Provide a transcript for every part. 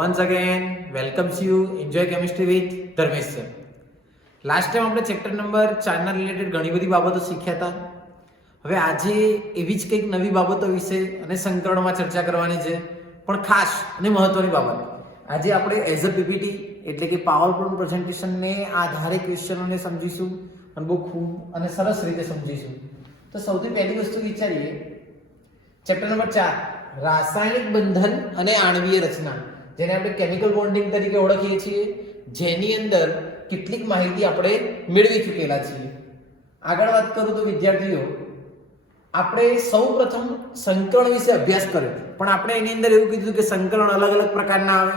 once again welcomes you enjoy chemistry with Dharmesh sir. Last time આપણે chapter number 4 ના related ઘણી બધી બાબતો શીખ્યા હતા. હવે આજે એવી જ કંઈક નવી બાબતો વિશે અને સંકરણમાં ચર્ચા કરવાની છે, પણ ખાસ અને મહત્વની બાબત આજે આપણે એઝ અ પીપીટી એટલે કે પાવર પોઈન્ટ પ્રેઝન્ટેશનને આધારે ક્વેશ્ચનોને સમજીશું અને બહુ ખૂબ અને સરસ રીતે સમજીશું. તો સૌથી પહેલી વસ્તુ વિચારીએ, ચેપ્ટર નંબર 4 રાસાયણિક બંધન અને આણ્વીય રચના, જેને આપણે કેમિકલ બોન્ડિંગ તરીકે ઓળખીએ છીએ, જેની અંદર કેટલીક માહિતી આપણે મેળવી ચૂકેલા છીએ. આગળ વાત કરું તો વિદ્યાર્થીઓ, આપણે સૌપ્રથમ સંકરણ વિશે અભ્યાસ કર્યો, પણ આપણે એની અંદર એવું કીધું કે સંકરણ અલગ અલગ પ્રકારના આવે.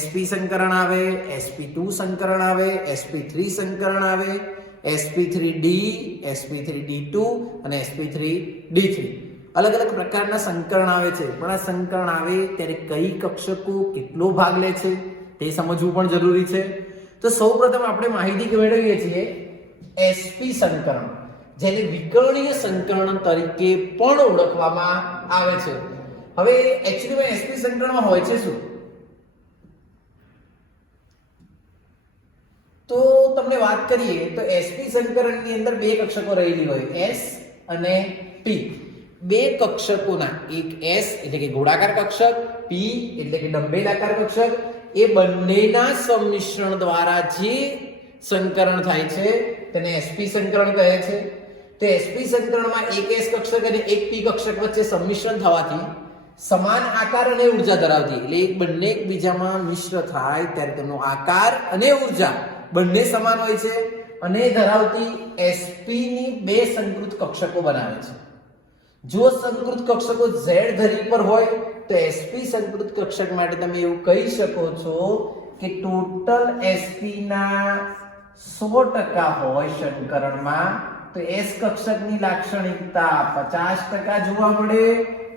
sp સંકરણ આવે, sp2 સંકરણ આવે, sp3 સંકરણ આવે, sp3d, sp3d2 અને sp3d3 અલગ અલગ પ્રકારના સંકરણ આવે છે. પણ આ સંકરણ આવે ત્યારે કઈ કક્ષકો કેટલો ભાગ લે છે તે સમજવું પણ જરૂરી છે. તો સૌપ્રથમ આપણે માહિતી મેળવીએ છીએ sp સંકરણ, જેને વિકર્ણીય સંકરણ તરીકે પણ ઓળખવામાં આવે છે. હવે એક્ચ્યુઅલી sp સંકરણમાં હોય છે શું? તો તમને વાત કરીએ તો sp સંકરણની અંદર બે કક્ષકો રહેલી હોય, s અને p. બે કક્ષકોના, એક s એટલે કે ગોળાકાર કક્ષક, p એટલે કે ડંબેલાકાર કક્ષક, એ બંનેના સંમિશ્રણ દ્વારા જે સંકરણ થાય છે તેને sp સંકરણ કહે છે. તો sp સંકરણમાં એક s કક્ષક અને એક p કક્ષક વચ્ચે સંમિશ્રણ થવાથી સમાન આકાર અને ઊર્જા ધરાવતી, એટલે એક બંને એકબીજામાં મિશ્ર થાય ત્યારે તેમનો આકાર અને ઊર્જા બંને સમાન હોય છે અને ધરાવતી sp ની બે સંકૃત કક્ષકો બનાવે છે. જો સંકૃત કક્ષકો z ધરી પર હોય તો sp સંકૃત કક્ષક માટે તમે એવું કહી શકો છો કે ટોટલ sp ના 100% હોય સંકરણમાં, તો s કક્ષકની લાક્ષણિકતા 50% જોવા મળે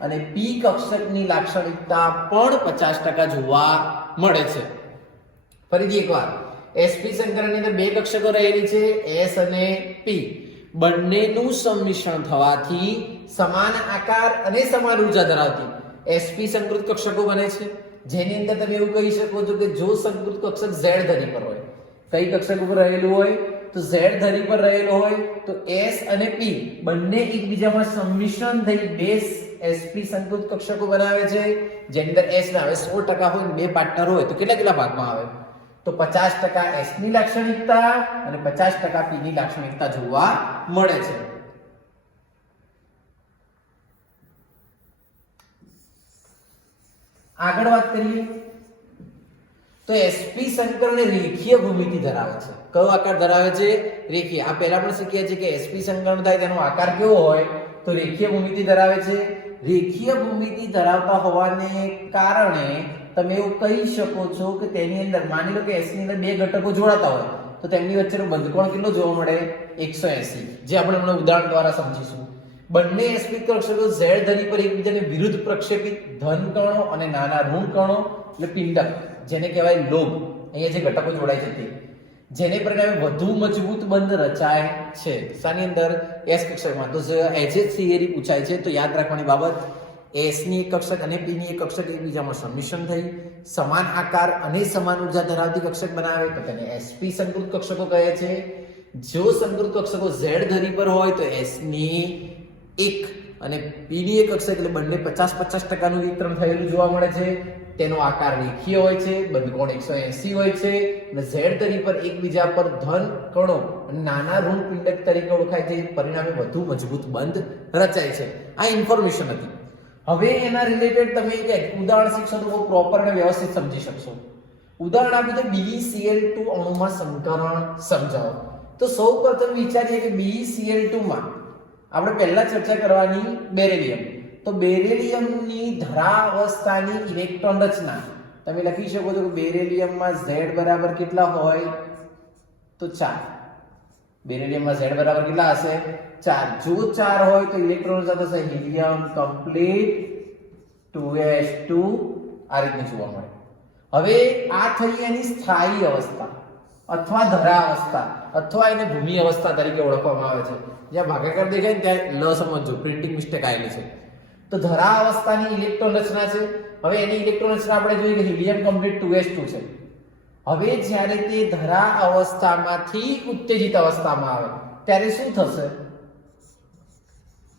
અને p કક્ષકની લાક્ષણિકતા પણ 50% જોવા મળે છે. ફરીથી એકવાર, sp સંકરણની અંદર બે કક્ષકો રહેલી છે, s અને p. બંનેનું સંમિશ્રણ થવાથી સમાન આકાર અને સમાન ઊર્જા ધરાવતી sp સંકૃત કક્ષકો બને છે, જેની અંદર તમે એવું કહી શકો છો કે જો સંકૃત કક્ષક z ધરી પર હોય, કઈ કક્ષક ઉપર રહેલું હોય તો z ધરી પર રહેલો હોય, તો s અને p બંને એકબીજામાં સંમિશ્રણ થઈ બે sp સંકૃત કક્ષકો બનાવે છે, જેની અંદર s ના હવે 100% હોય ને બે પાર્ટનર હોય તો કેટલા ભાગમાં આવે? તો 50% s ની લાક્ષણિકતા અને 50% p ની લાક્ષણિકતા જોવા મળે છે. આગળ વાત કરીએ તો sp સંકરણ રેખીય ભૂમિતિ ધરાવે છે. કયો આકાર ધરાવે છે? રેખીય. આ પહેલા પણ શીખ્યા છે કે sp સંકરણ થાય તેનો આકાર કેવો હોય? તો રેખીય ભૂમિતિ ધરાવે છે. રેખીય ભૂમિતિ ધરાવતા હોવાને કારણે તમે એવું કહી શકો છો કે તેની અંદર માની લો કે s ની અંદર બે ઘટકો જોડાતા હોય તો તેમની વચ્ચેનો બંધકોણ કેટલો જોવા મળે? 180, જે આપણે હમણાં ઉદાહરણ દ્વારા સમજીશું. બંને sp કક્ષકો z ધરી પર એકબીજાને વિરુદ્ધ પ્રક્ષેપિત ધન કણો અને નાના ઋણ કણો એટલે પિંડક, જેને કહેવાય લોબ, અહીંયા જે ઘટકો જોડાય છે તે, જેને પરિણામે વધુ મજબૂત બંધ રચાય છે. શાની અંદર? s કક્ષકમાં. તો એજ થિયરી પૂછાય છે તો યાદ રાખવાની બાબત, s ની એક કક્ષક અને p ની એક કક્ષક એકબીજામાં સંમિશ્રણ થઈ સમાન આકાર અને સમાન ઊર્જા ધરાવતી કક્ષક બનાવે તો તેને sp સંકૃત કક્ષકો કહે છે. જો સંકૃત કક્ષકો z ધરી પર હોય તો s ની એક અને p ની એક કક્ષક એટલે બંને 50-50% નું વિતરણ થયેલું જોવા મળે છે. તેનો આકાર રેખીય હોય છે, બંધકોણ 180 હોય છે અને z ધરી પર એકબીજા પર ધન કણો અને નાના ઋણ પિંડક તરીકે ઓળખાય છે, પરિણામે વધુ મજબૂત બંધ રચાય છે. આ ઇન્ફોર્મેશન હતી. હવે એના રિલેટેડ તમે એક ઉદાહરણ શીખશો તો બહુ પ્રોપર અને વ્યવસ્થિત સમજી શકશો. ઉદાહરણ આપ્યું છે BeCl2 અણુમાં સંકરણ સમજાવો. તો સૌપ્રથમ વિચારીએ કે BeCl2 માં આપણે પહેલા ચર્ચા કરવાની બેરિલિયમ. તો બેરિલિયમની ધરા અવસ્થાની ઇલેક્ટ્રોન રચના તમે લખી શકો છો કે બેરિલિયમમાં Z બરાબર કેટલા હોય? તો 4. બેરિલિયમમાં Z બરાબર કેટલા હશે? 4. જો 4 હોય તો ઇલેક્ટ્રોન રચના થશે હિલિયમ કમ્પ્લીટ 2s2 આ રીતનું જોવા મળે. હવે આ થઈ એની સ્થાયી અવસ્થા અથવા ધરા અવસ્થા અથવા એને ભૂમિ અવસ્થા તરીકે ઓળખવામાં આવે છે. જ્યાં ભાગાકાર દેખાય ને ત્યાં લ સમજજો, પ્રિન્ટિંગ મિસ્ટેક આવેલી છે. તો ધરા અવસ્થાની ઇલેક્ટ્રોન રચના છે. હવે એની ઇલેક્ટ્રોન રચના આપણે જોઈએ કે હિલિયમ કમ્પ્લીટ 2s2 છે. હવે જ્યારે તે ધરા અવસ્થામાંથી ઉત્તેજિત અવસ્થામાં આવે ત્યારે શું થશે?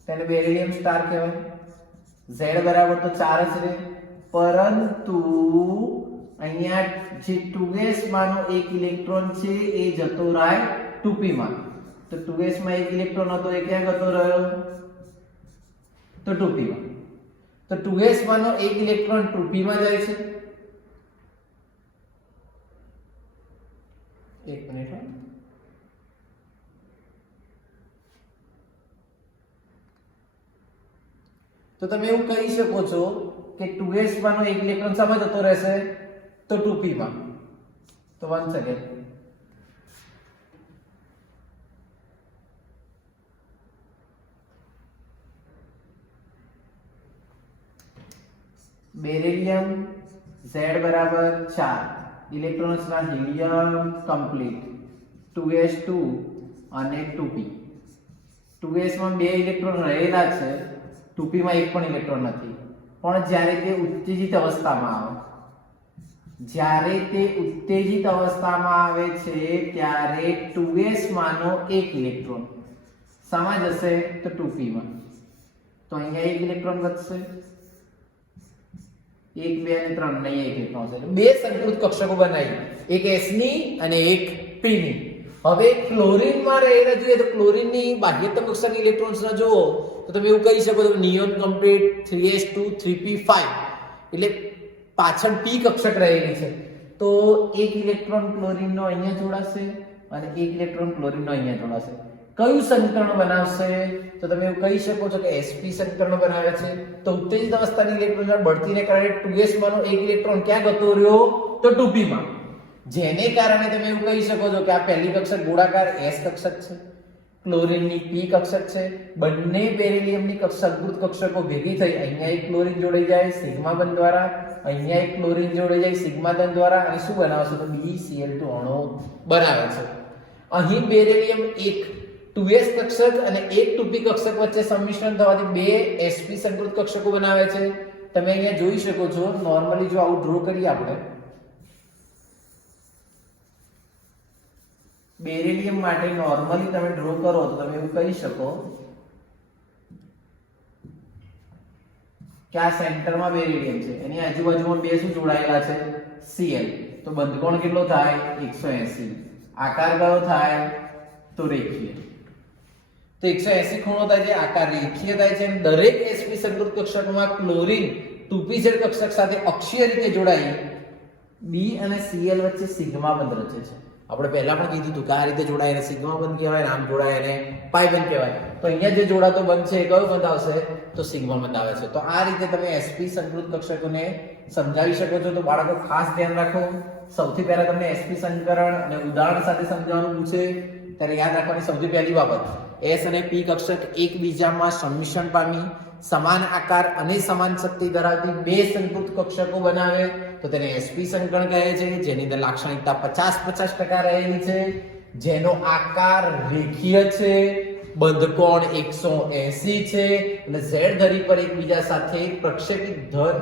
તેને બેરિલિયમ સ્ટાર કહેવાય. Z બરાબર તો 4 જ રહે, પરંતુ અહીંયા જે 2s માનો એક ઇલેક્ટ્રોન છે એ જતો રહે 2p માં. તો 2s માં એક ઇલેક્ટ્રોન હતો એ ક્યાં જતો રહ્યો? તો 2p માં. તો 2s માનો એક ઇલેક્ટ્રોન 2p માં જાય છે. એક મિનિટ. તો તમે એવું કહી શકો છો કે 2s માનો એક ઇલેક્ટ્રોન સામે જતો રહેશે? તો 2p માં. તો વન્સ અગેન બેરિલિયમ Z બરાબર 4, ઇલેક્ટ્રોન રચના હિલિયમ કમ્પ્લીટ 2s2 અને 2p. 2s માં બે ઇલેક્ટ્રોન રહેલા છે, 2p માં એક પણ ઇલેક્ટ્રોન નથી. પણ જ્યારે તે ઉત્તેજિત અવસ્થામાં આવે, જ્યારે તે ઉત્તેજિત અવસ્થામાં આવે છે ત્યારે 2s માનો એક ઇલેક્ટ્રોન સામા જશે? તો 2p માં. તો અહીંયા એક ઇલેક્ટ્રોન વધશે, 1 2 અને 3 નહીં, એક ઇલેક્ટ્રોન છે. બે સંકૃત કક્ષકો બનાવી, એક s ની અને એક p ની. હવે ક્લોરીન માં રહેલા જોઈએ તો ક્લોરીન ની બાહ્યતમ કક્ષાની ઇલેક્ટ્રોન્સ ના જુઓ તો તમે એવું કહી શકો છો નિયોન કમ્પ્લીટ 3s2 3p5, એટલે પાછળ p કક્ષક રહેલી છે. તો એક ઇલેક્ટ્રોન ક્લોરીન નો અહીંયા જોડાશે અને એક ઇલેક્ટ્રોન ક્લોરીન નો અહીંયા જોડાશે. કયું સંકરણ બનાવશે? તો તમે એવું કહી શકો છો કે sp સંકરણ બનાવે છે. તો ઉત્તેજિત અવસ્થાની ઇલેક્ટ્રોન બઢતીને કારણે 2s માનો એક ઇલેક્ટ્રોન ક્યાં જતો રહ્યો? તો 2p માં. જેને કારણે તમે એવું કહી શકો છો કે આ પહેલી કક્ષક ગોળાકાર s કક્ષક છે, ક્લોરીનની p કક્ષક છે. બંને બેરિલિયમની સંકૃત કક્ષકો ભેગી થઈ અહીંયા એક ક્લોરીન જોડાઈ જાય સિગ્મા બંધ દ્વારા, અહીંયા એક ક્લોરીન જોડાઈ જાય સિગ્મા બંધ દ્વારા, અને શું બનાવશે? તો BCl2 અણુ બનાવે છે. અહીં બેરિલિયમ એક 2s કક્ષક અને એક 2p કક્ષક વચ્ચે સંમિશ્રણ થવાથી બે sp સંકૃત કક્ષકો બનાવે છે. તમે અહીંયા જોઈ શકો છો. નોર્મલી જો આવું ડ્રો કરીએ આપણે બેરિલિયમ માટે, નોર્મલી તમે ડ્રો કરો તો તમે એવું કહી શકો કે આ સેન્ટરમાં બેરિલિયમ છે, એની આજુબાજુમાં બે શું જોડાયેલા છે? Cl. તો બંધકોણ કેટલો થાય? 180. આકાર કયો થાય? તો રેખીય. તો 180 ખૂણો થાય છે, આકાર રેખીય થાય છે. દરેક sp સંકૃત કક્ષકમાં ક્લોરીન 2pz કક્ષક સાથે અક્ષીય રીતે જોડાઈ b અને Cl વચ્ચે સિગ્મા બંધ રચે છે. આપણે પહેલા પણ કીધું હતું કે આ રીતે જોડાય એને સિગ્મા બંધ કહેવાય, આમ જોડાય એને પાઈ બંધ કહેવાય. તો અહીંયા જે જોડાતો બંધ છે એ કયો બંધ આવશે? તો સિગ્મા બંધ આવે છે. તો આ રીતે તમે sp સંકૃત કક્ષકોને સમજાવી શકો છો. તો બાળકો ખાસ ધ્યાન રાખો, સૌથી પહેલા તમને sp સંકરણ અને ઉદાહરણ સાથે સમજાવવાનું પૂછે ત્યારે યાદ રાખવાની સૌથી પહેલી બાબત, s અને p કક્ષક એકબીજામાં સંમિશ્રણ પામી સમાન આકાર અને સમાન શક્તિ ધરાવતી બે સંકૃત કક્ષકો બનાવે તો તેને sp સંકરણ કહે છે. જેની અંદર લાક્ષણિકતા 50-50% રહેલી છે, જેનો આકાર રેખીય છે, બંધકોણ 180 છે અને z ધરી પર એકબીજા સાથે પ્રક્ષેપિત ધન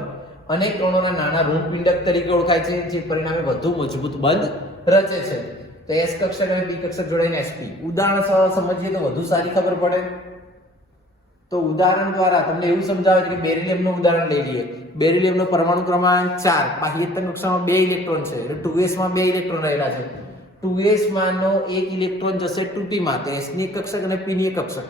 અને કણોના નાના ઋણપિંડક તરીકે ઓળખાય છે, જે પરિણામે વધુ મજબૂત બંધ રચે છે. તો s કક્ષક અને p કક્ષક જોડાઈને sp. ઉદાહરણ સમજીએ તો વધુ સારી ખબર પડે. તો ઉદાહરણ દ્વારા તમને એવું સમજાવે છે કે બેરિલિયમનું ઉદાહરણ લઈ લઈએ. બેરિલિયમનો પરમાણુ ક્રમાંક 4, બાહ્યતમ કક્ષામાં 2 ઇલેક્ટ્રોન છે, એટલે 2s માં 2 ઇલેક્ટ્રોન રહેલા છે. 2s માનો એક ઇલેક્ટ્રોન જશે 2p માં, તો s ની એક કક્ષક અને p ની એક કક્ષક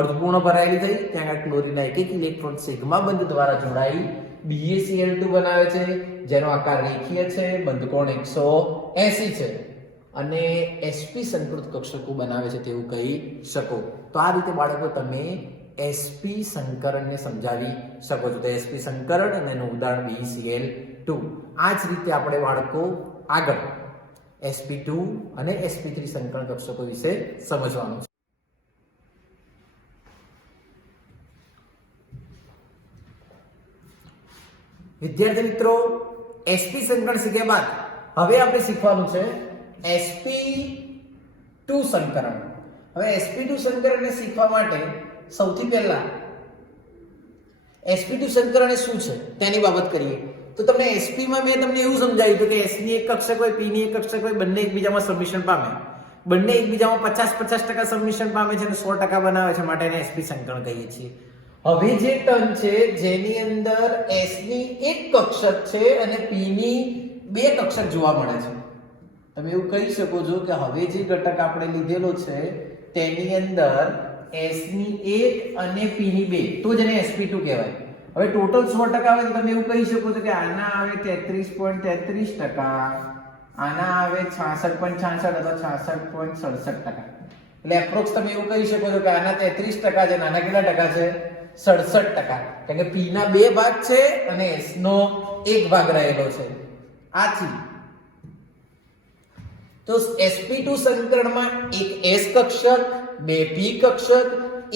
અર્ધપૂર્ણ ભરાયેલી થઈ. ત્યાં આગળ ક્લોરીનના એક ઇલેક્ટ્રોન સિગ્મા બંધ દ્વારા જોડાઈ BaCl2 બનાવે છે, જેનો આકાર રેખીય છે, બંધકોણ 180 છે અને sp સંકૃત કક્ષકો બનાવે છે તેવું કહી શકો. તો આ રીતે બાળકો તમે sp સંકરણને સમજાવી શકો છો. તો sp સંકરણ અને એનું ઉદાહરણ BeCl2. આ જ રીતે આપણે બાળકો આગળ sp2 અને sp3 સંકરણ કક્ષકો વિશે સમજવાનું છે. વિદ્યાર્થી મિત્રો, sp સંકરણ શીખ્યા બાદ હવે આપણે શીખવાનું છે sp2 સંકરણ. હવે sp2 સંકરણને શીખવા માટે સૌથી પહેલા sp2 સંકરણ એ શું છે તેની બાબત કરીએ તો તમને sp માં મેં તમને એવું સમજાવ્યું હતું કે s ની એક કક્ષક હોય p ની એક કક્ષક હોય, બંને એકબીજામાં સબમિશન પામે, બંને એકબીજામાં 50% સબમિશન પામે છે અને 100% બનાવે છે, માટે એને sp સંકરણ કહીએ છીએ. હવે જે ટર્મ છે જેની અંદર s ની એક કક્ષક છે અને p ની બે કક્ષક જોવા મળે છે, તમે એવું કહી શકો છો કે હવે જે ઘટક આપણે લીધેલો છે તેની અંદર s ની એક અને p ની બે, તો જ એને sp2 કહેવાય. હવે ટોટલ 100% આવે તો તમે એવું કહી શકો છો કે આના આવે 33.33%, આના આવે 66.66 અથવા 66.67%. એટલે એપ્રોક્સ તમે એવું કહી શકો છો કે આના 33% છે અને આના કેટલા ટકા છે? 67%. કારણ કે p ના બે ભાગ છે અને s નો એક ભાગ રહેલો છે. આથી તો sp2 સંકરણમાં એક s કક્ષક, બે p કક્ષક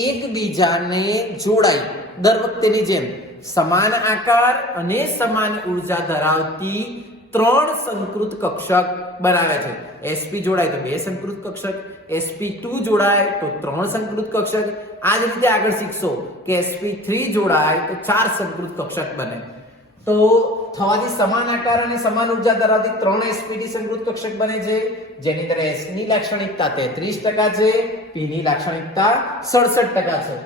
એકબીજાને જોડાય દર વખતેની જેમ સમાન આકાર અને સમાન ઊર્જા ધરાવતી ત્રણ સંકૃત કક્ષક બનાવે છે. sp જોડાય તો બે સંકૃત કક્ષક, sp2 જોડાય તો ત્રણ સંકૃત કક્ષક. આ જ રીતે આગળ શીખશો કે sp3 જોડાય તો ચાર સંકૃત કક્ષક બને. તો થવાથી સમાન આકાર અને સમાન ઊર્જા ધરાવતી ત્રણ sp2 સંકૃત કક્ષક બને છે, જેની અંદર s ની લાક્ષણિકતા 33% છે, p ની લાક્ષણિકતા 67% છે.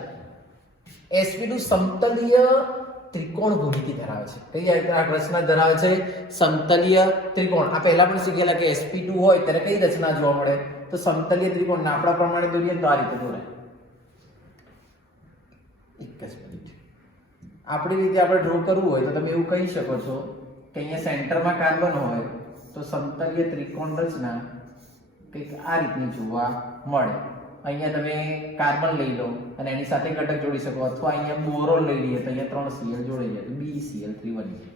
sp2 સમતલીય ત્રિકોણ ભૂમિતિ ધરાવે છે. કઈ રચના ધરાવે છે? સમતલીય ત્રિકોણ. આ પહેલા પણ શીખેલા કે sp2 હોય ત્યારે કઈ રચના જોવા મળે? તો સમતલીય ત્રિકોણ. ના આપણા પ્રમાણે દોરીએ તો આ રીતે દોરાય. એક જ મિનિટ. આપણી રીતે આપણે ડ્રો કરવું હોય તો તમે એવું કહી શકો છો કે અહીંયા સેન્ટરમાં કાર્બન હોય તો સમતલીય ત્રિકોણ રચના કંઈક આ રીતની જોવા મળે. અહીંયા તમે કાર્બન લઈ લો અને એની સાથે ઘટક જોડી શકો, અથવા અહીંયા બોરોન લઈ લઈએ તો અહીંયા 3 Cl જોડાઈ જાય તો BeCl3 બની જાય.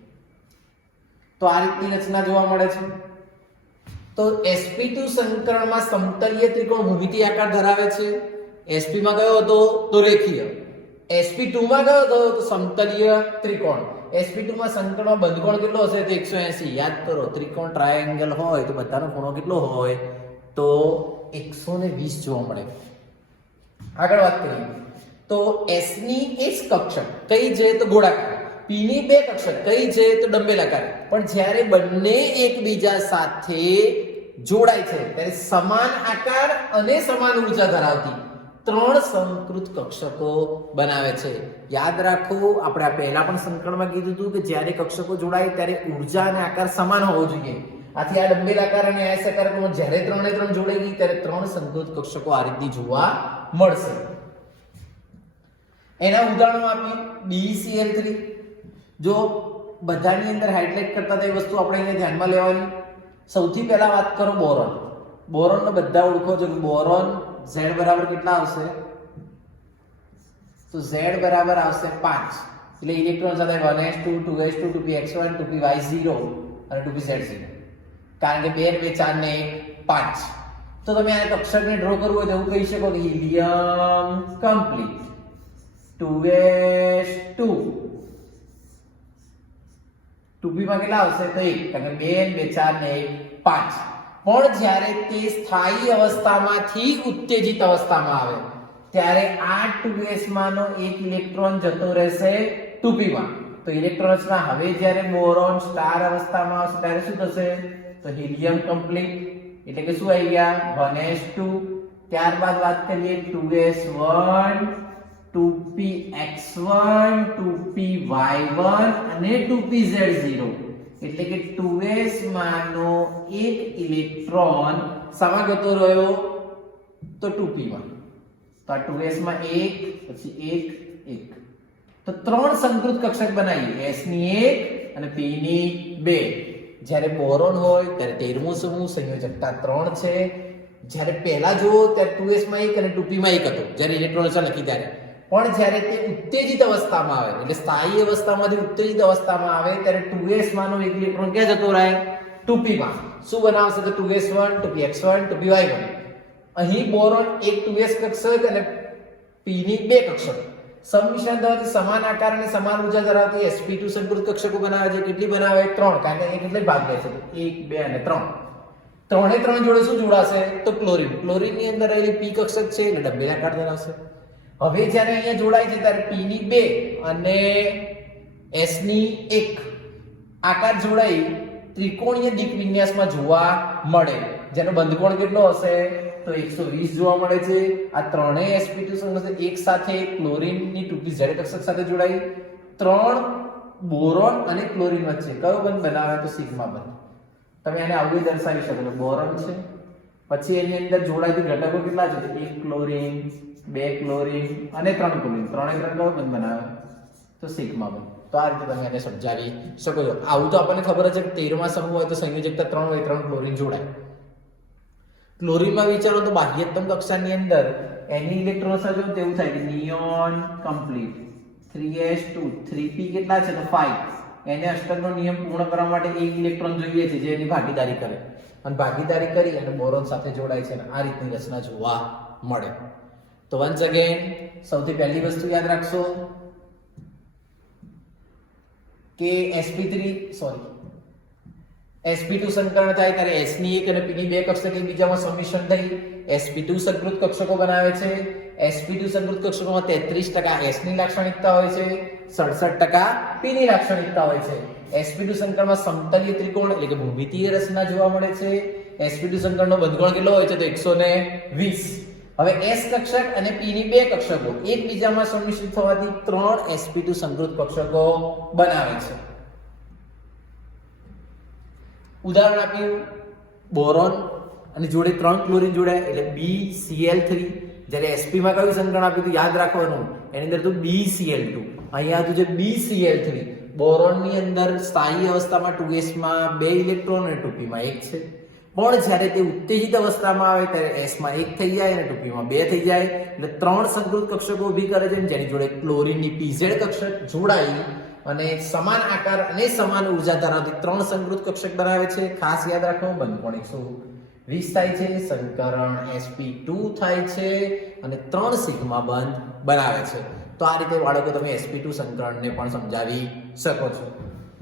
તો આ રીતની રચના જોવા મળે છે. તો sp2 સંકરણમાં સમતલીય ત્રિકોણ ભૂમિતિ આકાર ધરાવે છે. sp માં કયો હતો? તો રેખીય. sp2 માં કયો હતો? તો સમતલીય ત્રિકોણ. sp2 માં સંકરણમાં બંધકોણ કેટલો હશે? તો 180. યાદ કરો, ત્રિકોણ ટ્રાયેંગલ હોય તો બધાનો ખૂણો કેટલો હોય? તો 120 જોવા મળે. આગળ વાત કરીએ તો s ની એક કક્ષક કઈ છે? તો ગોળાકાર. p ની બે કક્ષક કઈ છે? તો ડંબેલાકાર. પણ જ્યારે બંને એકબીજા સાથે જોડાય છે ત્યારે સમાન આકાર અને સમાન ઊર્જા ધરાવતી ત્રણ સંકૃત કક્ષકો બનાવે છે. યાદ રાખો, આપણે આ પહેલા પણ સંકરણમાં કીધું હતું કે જ્યારે કક્ષકો જોડાય ત્યારે ઊર્જા અને આકાર સમાન હોવો જોઈએ. આથી આ ડંબેલાકાર અને આયસ આકારમાં જ્યારે ત્રણે ત્રણ જોડાઈ ગઈ ત્યારે ત્રણ સંકૃત કક્ષકો આ રીતે જોવા મળશે. એના ઉદાહરણો આપીએ. BeCl3. જો બધાની અંદર હાઇલાઇટ કરતા તે વસ્તુ આપણે અહીંયા ધ્યાનમાં લેવાની. સૌથી પહેલા વાત કરો બોરોન. બોરોનને બધા ઓળખો છો કે બોરોન Z બરાબર કેટલા આવશે? તો Z બરાબર આવશે 5. એટલે ઇલેક્ટ્રોન સાથે 1s2 2s2 2px1 2py0 અને 2pz0. કારણ કે 2 2 4 ને 1 5. તો તમે આ કક્ષકને ડ્રો કરવું હોય તો એવું કહી શકો કે હિલિયમ કમ્પ્લીટ 2s2 2p માં કેટલા આવશે? તો 1. કારણ કે 2 2 4 ને 1 5. પણ જ્યારે તે સ્થાયી અવસ્થામાંથી ઉત્તેજિત અવસ્થામાં આવે ત્યારે આ 2s માંનો એક ઇલેક્ટ્રોન જતો રહેશે 2p માં. તો ઇલેક્ટ્રોન રચના હવે જ્યારે બોરોન સ્ટાર અવસ્થામાં આવશે ત્યારે શું થશે? તો હિલિયમ કમ્પ્લીટ. એટલે કે શું આવી ગયા? 1s2. ત્યારબાદ વાત કરીએ 2s1 2px1 2py1 અને 2pz0. એટલે કે 2s માંનો એક ઇલેક્ટ્રોન શેમાં જતો રહ્યો? તો 2p માં. તો આ 2s માં 1 પછી 1 1. તો ત્રણ સંકૃત કક્ષક બનાવીએ. s ની 1 અને p ની 2. જ્યારે બોરોન હોય ત્યારે 13મો સમૂહ સંયોજકતા 3 છે. જ્યારે પહેલા જુઓ ત્યારે 2s માં 1 અને 2p માં 1 હતો જ્યારે ઇલેક્ટ્રોન રચના લખી ત્યારે. પણ જ્યારે તે ઉત્તેજિત અવસ્થામાં આવે એટલે સ્થાયી અવસ્થામાંથી ઉત્તેજિત અવસ્થામાં આવે ત્યારે 2s માંનો એક ઇલેક્ટ્રોન ક્યાં જતો રહે? 2p માં. શું બનાવશે? તો 2s1 2px1 2py1. અહીં બોરોન એક 2s કક્ષક અને p ની બે કક્ષક સંમિશ્રણ થવાથી સમાન આકાર અને સમાન ઊર્જા ધરાવતી sp2 સંકૃત કક્ષકો બનાવે છે. કેટલી બનાવે? 3. કારણ કે એ કેટલી ભાગ લે છે? 1 2 અને 3. ત્રણે ત્રણ જોડે શું જોડાશે? તો ક્લોરીન. ક્લોરીન ની અંદર રહેલી p કક્ષક છે એટલે ડંબેલાકાર ધરાવશે. હવે જ્યારે અહીંયા જોડાય છે ત્યારે p ની 2 અને s ની 1 આકાર જોડાઈ ત્રિકોણીય દિક વિન્યાસમાં જોવા મળે, જેનો બંધકોણ કેટલો હશે તો 120 જોવા મળે છે. આ ત્રણેય sp2 સંઘ એક સાથે ક્લોરીનની 2pz કક્ષક સાથે જોડાઈ 3 બોરોન અને ક્લોરીન વચ્ચે કયો બંધ બનાવે તો સિગ્મા બંધ. તમે આને આવું દર્શાવી શકો છો, બોરોન છે પછી એની અંદર જોડાયેલા ઘટકો કેટલા છે 1 ક્લોરીન 2 ક્લોરીન અને 3 ક્લોરીન, ત્રણે ત્રણ કયો બંધ બનાવે તો સિગ્મા બંધ. તો આ રીતે તમે એને સમજાવી શકો છો. આવું તો આપણને ખબર છે કે 13મા સમૂહ હોય તો સંયોજકતા 3 હોય, 3 ક્લોરીન જોડાય. ક્લોરીનમાં વિચારો તો બાહ્યતમ કક્ષાની અંદર એની ઇલેક્ટ્રોન સજો તેવું થાય કે નિયોન કમ્પ્લીટ 3s2 3p કેટલા છે તો 5. એને અષ્ટકનો નિયમ પૂર્ણ કરવા માટે એક ઇલેક્ટ્રોન જોઈએ છે જે એની ભાગીદારી કરે અને ભાગીદારી કરી અને બોરોન સાથે જોડાય છે અને આ રીતની રચના જોવા મળે. તો વન્સ અગેન સૌથી પહેલી વસ્તુ યાદ રાખશો કે sp2 સંકરણ થાય ત્યારે s ની 1 અને p ની 2 કક્ષક એકબીજામાં સંમિશ્રણ થઈ sp2 સકૃત કક્ષકો બનાવે છે. sp2 સકૃત કક્ષકોમાં 33% s ની લાક્ષણિકતા હોય છે, 67% p ની લાક્ષણિકતા હોય છે. sp2 સંકરણમાં સમતલીય ત્રિકોણ એટલે કે ભૂમિતીય રચના જોવા મળે છે. sp2 સંકરણનો બંધકોણ કેટલો હોય છે તો 120. હવે s કક્ષક અને p ની 2 કક્ષકો એકબીજામાં સંમિશ્રિત થવાથી 3 sp2 સંકૃત કક્ષકો બનાવે છે. ઉદાહરણ આપ્યું બોરોન અને જોડે 3 ક્લોરીન જોડાય એટલે BCl3. જ્યારે sp માં કયું સંકરણ આપ્યું તો યાદ રાખવાનું એની અંદર તો BCl2, અહીંયા તો જે BCl3. બોરોન ની અંદર સ્થાયી અવસ્થામાં 2s માં 2 ઇલેક્ટ્રોન અને 2p માં 1 છે, પણ જ્યારે તે ઉત્તેજિત અવસ્થામાં આવે ત્યારે s માં 1 થઈ જાય અને 2p માં 2 થઈ જાય એટલે 3 સંકૃત કક્ષકો ઊભી કરે છે, જેની જોડે ક્લોરીનની pz કક્ષક જોડાઈ અને સમાન આકાર અને સમાન ઊર્જા ધરાવતી 3 સંકૃત કક્ષક બનાવે છે. ખાસ યાદ રાખો બંધકોણ 120 થાય છે, સંકરણ sp2 થાય છે અને 3 સિગ્મા બંધ બનાવે છે. તો આ રીતે બાળકો તમે sp2 સંકરણને પણ સમજાવી શકો છો.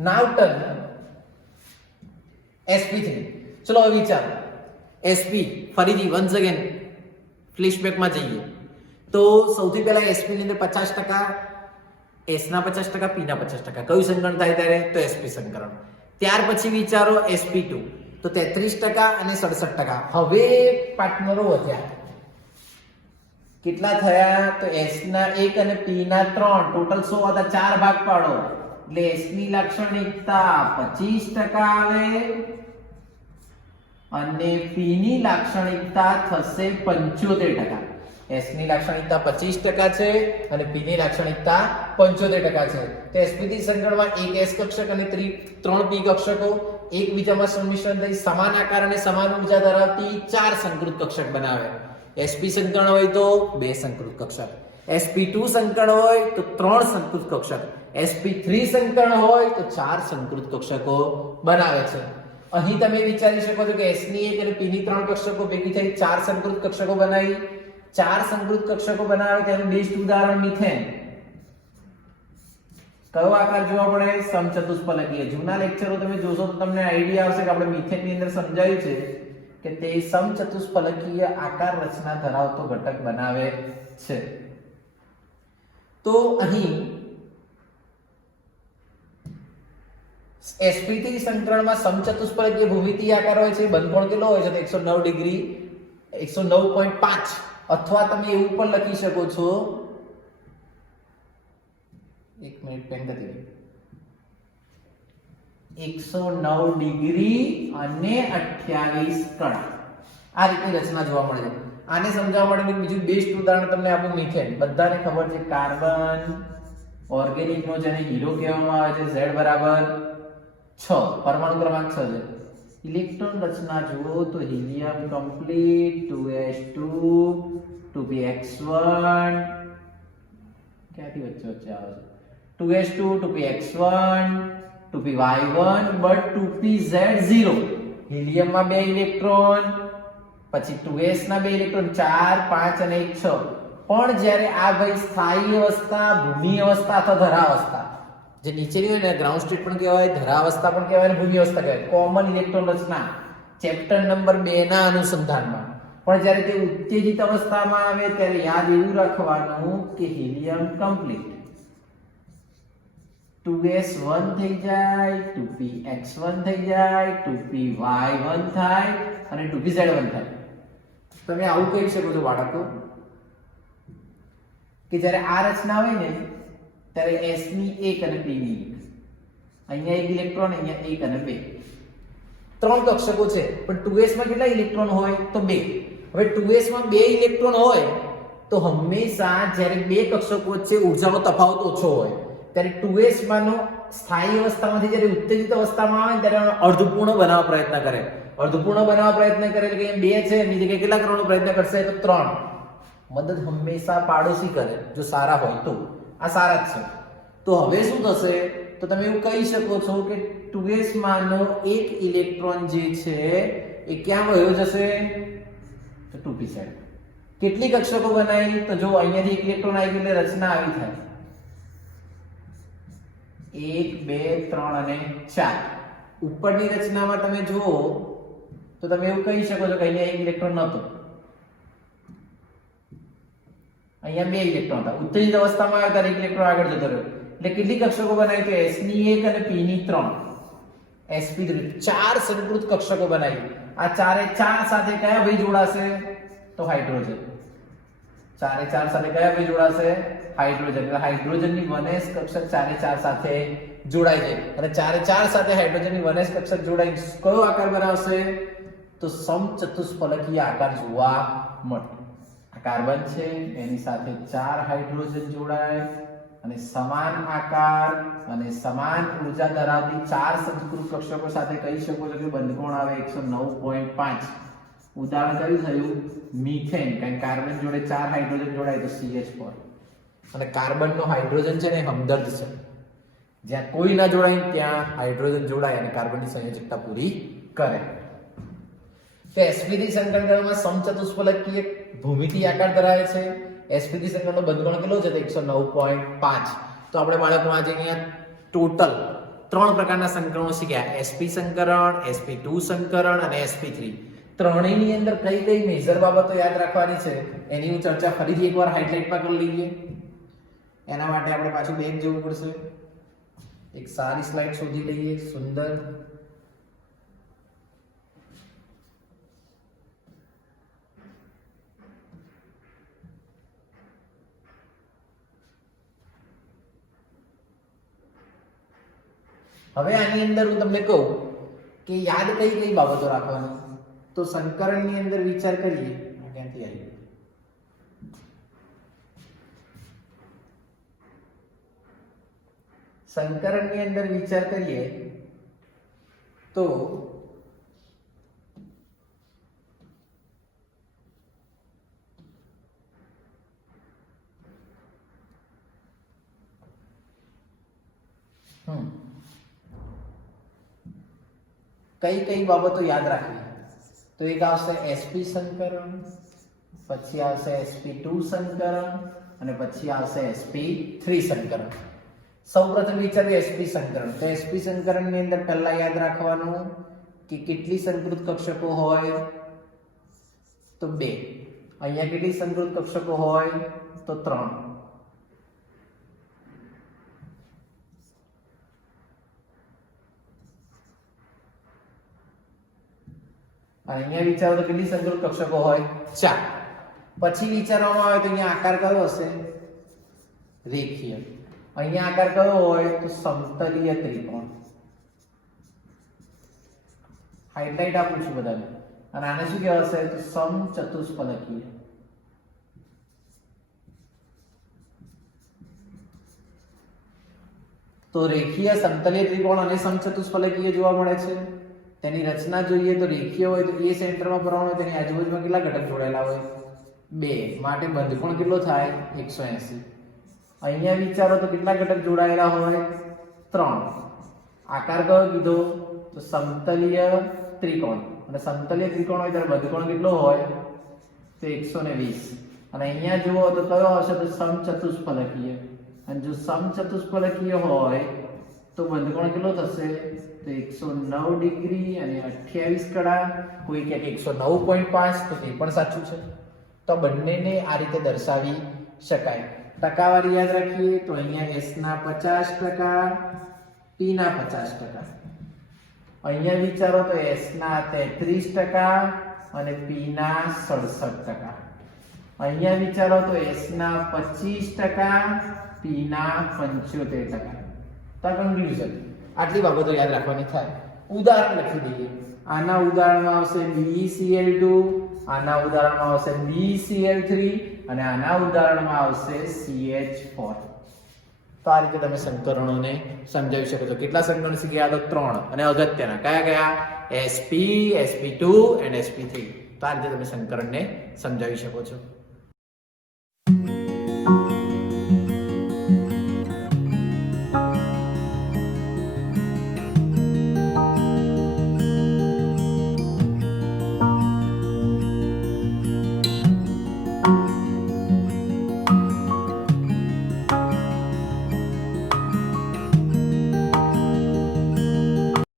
નાઉ ટર્ન sp3. ચલો હવે વિચારો sp ફરીથી વન્સ અગેન ફ્લેશબેકમાં જઈએ તો સૌથી પહેલા sp ની અંદર 50%, s ના 50%, p ના 50%. કયું સંકરણ થાય ત્યારે તો sp સંકરણ. ત્યાર પછી વિચારો sp2 તો 33% અને 67%. હવે પાર્ટનરો વધ્યા, કેટલા થયા તો s ના 1 અને p ના 3, ટોટલ 100 હતા. 4 ભાગ પાડો એટલે s ની લાક્ષણિકતા 25% આવે અને p ની લાક્ષણિકતા થશે 75%. s ની લાક્ષણિકતા 25% છે અને p ની લાક્ષણિકતા 75% છે. તો sp3 સંકરણમાં એક s કક્ષક અને 3 p કક્ષકો એકબીજામાં સંમિશ્રણ થઈ સમાન આકાર અને સમાન ઊર્જા ધરાવતી 4 સંકૃત કક્ષક બનાવે. sp સંકરણ હોય તો 2 સંકૃત કક્ષક, sp2 સંકરણ હોય તો 3 સંકૃત કક્ષક, sp3 સંકરણ હોય તો 4 સંકૃત કક્ષકો બનાવે છે. અહીં તમે વિચારી શકો છો કે s ની 1 અને p ની 3 કક્ષકો ભેગી થઈ 4 સંકૃત કક્ષકો બનાવી. 4 સંકૃત કક્ષકો બનાવે તેનું બેસ્ટ ઉદાહરણ મિથેન. કયો આકાર જોવા મળે સમચતુષ્ફલકીય. જૂના લેક્ચરો તમે જોશો તો તમને આઈડિયા આવશે કે આપણે મિથેન ની અંદર સમજાયું છે કે તે સમચતુષ્ફલકીય આકાર રચના ધરાવતો ઘટક બનાવે છે. તો અહીં sp3 સંકરણમાં સમચતુષ્ફલકીય ભૂમિતીય આકાર હોય છે. બંધકોણ કેટલો હોય છે તો 109 ડિગ્રી 109.5, અથવા તમે એવું પણ લખી શકો છો 1 મિનિટ પેન કરી 109 ડિગ્રી અને 28 કણા. આ રીતની રચના જોવા મળે છે. આને સમજાવવા માટે બીજું બેસ્ટ ઉદાહરણ તમને આપું મિથેન. બધાને ખબર છે કાર્બન ઓર્ગેનિક નો જેને હીરો કહેવામાં આવે છે Z બરાબર 6, પરમાણુ ક્રમાંક 6 છે. ઇલેક્ટ્રોન રચના જુઓ તો હિલિયમ કમ્પ્લીટ 2s2 2px1 ક્યાંથી વચ્ચે આવે છે 2s2 2px1 2py1 but 2pz0. Helium માં 2 ઇલેક્ટ્રોન, પછી 2s ના 2 ઇલેક્ટ્રોન 4 5 અને 1 6. પણ જ્યારે આ ભાઈ સ્થાયી અવસ્થા, ભૂમિ અવસ્થા અથવા ધરાવસ્થા, જે નીચેની હોય ને ગ્રાઉન્ડ સ્ટેટ પણ કહેવાય, ધરાવસ્થા પણ કહેવાય અને ભૂમિ અવસ્થા કહેવાય. કોમન ઇલેક્ટ્રોન રચના ચેપ્ટર નંબર 2 ના અનુસંધાનમાં પણ જ્યારે તે ઉત્તેજિત અવસ્થામાં આવે ત્યારે યાદ એવું રાખવાનું કે હિલિયમ કમ્પ્લીટ 2s1 થઈ જાય, 2px1 થઈ જાય, 2py1 થાય અને 2pz1 થાય. તમે આવું કહી શકો છો બાળકો કે જ્યારે આ રચના હોય ને ત્યારે s ની 1 અને p ની 1, અહીંયા એક ઇલેક્ટ્રોન, અહીંયા 1 અને 2, ત્રણ કક્ષકો છે પણ 2s માં કેટલા ઇલેક્ટ્રોન હોય તો 2. હવે 2s માં 2 ઇલેક્ટ્રોન હોય તો હંમેશા જ્યારે બે કક્ષકો વચ્ચે ઊર્જાનો તફાવત ઓછો હોય ત્યારે 2s માનો સ્થાયી અવસ્થામાંથી જ્યારે ઉત્તેજિત અવસ્થામાં આવે ત્યારે અર્ધપૂર્ણ બનાવવા પ્રયત્ન કરે. અર્ધપૂર્ણ બનાવવા પ્રયત્ન કરે એટલે કે 2 છે એની જગ્યાએ કેટલા કરવાનો પ્રયત્ન કરશે તો 3. મદદ હંમેશા પાડોશી કરે જો સારા હોય તો. આ સારા જ છે. તો હવે શું થશે તો તમે એવું કહી શકો છો કે 2s માનો એક ઇલેક્ટ્રોન જે છે એ ક્યાં વયો જશે તો 2p સાઈડ. કેટલી કક્ષકો બનાવી તો જો અહીંયાથી એક ઇલેક્ટ્રોન આવી ગયું એટલે રચના આવી થાય 1 2 3 અને 4. ઉપરની રચનામાં તમે જુઓ તો તમે એવું કહી શકો છો કે અહીંયા એક ઇલેક્ટ્રોન નહોતો, અહીંયા 2 ઇલેક્ટ્રોન હતા. ઉત્તેજિત અવસ્થામાં આવ્યા ત્યારે એક ઇલેક્ટ્રોન આગળ જતો રહ્યો એટલે કેટલી કક્ષકો બનાવી તો s ની 1 અને p ની 3, sp3 4 સંકૃત કક્ષકો બનાવી. આ ચારે ચાર સાથે કયા ભાઈ જોડાશે તો હાઇડ્રોજન. ચારે ચાર સાથે કયા ભાઈ જોડાશે હાઇડ્રોજન. એટલે હાઇડ્રોજનની 1s કક્ષક ચારે ચાર સાથે જોડાઈ જાય અને ચારે ચાર સાથે હાઇડ્રોજનની 1s કક્ષક જોડાઈ કયો આકાર બનાવશે તો સમચતુષ્ફલકીય આકાર જોવા મળે. આ કાર્બન છે એની સાથે 4 હાઇડ્રોજન જોડાય અને સમાન આકાર અને સમાન ઊર્જા ધરાવતી 4 સંકૃત કક્ષકો સાથે કહી શકો છો કે બંધકોણ આવે 109.5. ઉદાહરણ કયું થયું મીથેન. કારણ કાર્બન જોડે 4 હાઇડ્રોજન જોડાય તો CH4 અને કાર્બનનો હાઇડ્રોજન છે ને હમદર્દ છે. જ્યાં કોઈ ના જોડાય ત્યાં હાઇડ્રોજન જોડાય અને કાર્બનની સંયોજકતા પૂરી કરે. તો sp3 સંકળાયેલામાં સમચતુષ્ફલકીય ભૂમિતિ આકાર ધરાવે છે. sp3 સંકળાયેલો બંધકોણ કેટલો છે તો 109.5. તો આપણે બાળકો આજે અહીંયા ટોટલ 3 પ્રકારના સંકરણો શીખ્યા. sp સંકરણ, sp2 સંકરણ અને sp3. ત્રણેયની અંદર કઈ કઈ મેજર બાબતો યાદ રાખવાની છે એની હું ચર્ચા ફરીથી એકવાર હાઇલાઇટમાં કરી લઈએ. એના માટે આપણે પાછું બેક જવું પડશે. એક સારી સ્લાઇડ શોધી લઈએ સુંદર. હવે આની અંદર હું તમને કહું કે યાદ કઈ કઈ બાબતો રાખવાની તો સંકરણની અંદર વિચાર કરીએ ક્યાંથી આવી સંકરણની અંદર વિચાર કરીએ તો કઈ કઈ બાબતો યાદ રાખવી તો એક આવશે sp સંકરણ, પછી આવશે sp2 સંકરણ અને પછી આવશે sp3 સંકરણ. સૌપ્રથમ વિચારીએ sp સંકરણ. તો sp સંકરણની અંદર પહેલા યાદ રાખવાનું કે કેટલી સંકૃત કક્ષકો હોય તો 2. અહીંયા કેટલી સંકૃત કક્ષકો હોય તો 3. અહીંયા વિચારો તો કેટલી સંકૃત કક્ષકો હોય 4. પછી વિચારવામાં આવે તો અહીંયા આકાર કયો હશે રેખીય. અહીંયા આકાર કયો હોય તો સમતલીય ત્રિકોણ. હાઇલાઇટ આપું છું બધાને. અને આને શું કહેવાશે તો સમચતુષ્ફલકીય. તો રેખીય સમતલીય ત્રિકોણ અને સમચતુષ્ફલકીય જોવા મળે છે. તેની રચના જોઈએ તો રેખીય હોય તો એ સેન્ટરમાં ભરવાનું હોય તેની આજુબાજુમાં કેટલા ઘટક જોડાયેલા હોય 2. માટે બંધકોણ કેટલો થાય 180. અહીંયા વિચારો તો કેટલા ઘટક જોડાયેલા હોય 3. આકાર કયો કીધો તો સમતલીય ત્રિકોણ. અને સમતલીય ત્રિકોણ હોય ત્યારે બંધકોણ કેટલો હોય તો 120. અને અહીંયા જુઓ તો કયો આવશે તો સમચતુષ્ફલકીય. અને જો સમચતુષ્ફલકીય હોય તો બંધકોણ કેટલો થશે? તો 109 ડિગ્રી અને 28 કડા. કોઈ કહે કે 109.5, તો તે પણ સાચું છે. તો બંનેને આ રીતે દર્શાવી શકાય. ટકાવારી યાદ રાખીએ તો અહીંયા s ના 50%, p ના 50%. અહીંયા વિચારો તો s ના 33% અને p ના 67%. અહીંયા વિચારો તો s ના 25%, p ના 75%. તો કન્ક્લુઝન આટલી બાબતો યાદ રાખવાની થાય. ઉદાહરણ લખી દઈએ. આના ઉદાહરણમાં આવશે BeCl2, આના ઉદાહરણમાં આવશે BeCl3 અને આના ઉદાહરણમાં આવશે CH4. તો આ રીતે તમે સંકરણોને સમજાવી શકો છો. કેટલા સંકરણ શીખ્યા? તો 3 અને અગત્યના કયા કયા? sp, sp2 and sp3. તો આ રીતે તમે સંકરણને સમજાવી શકો છો.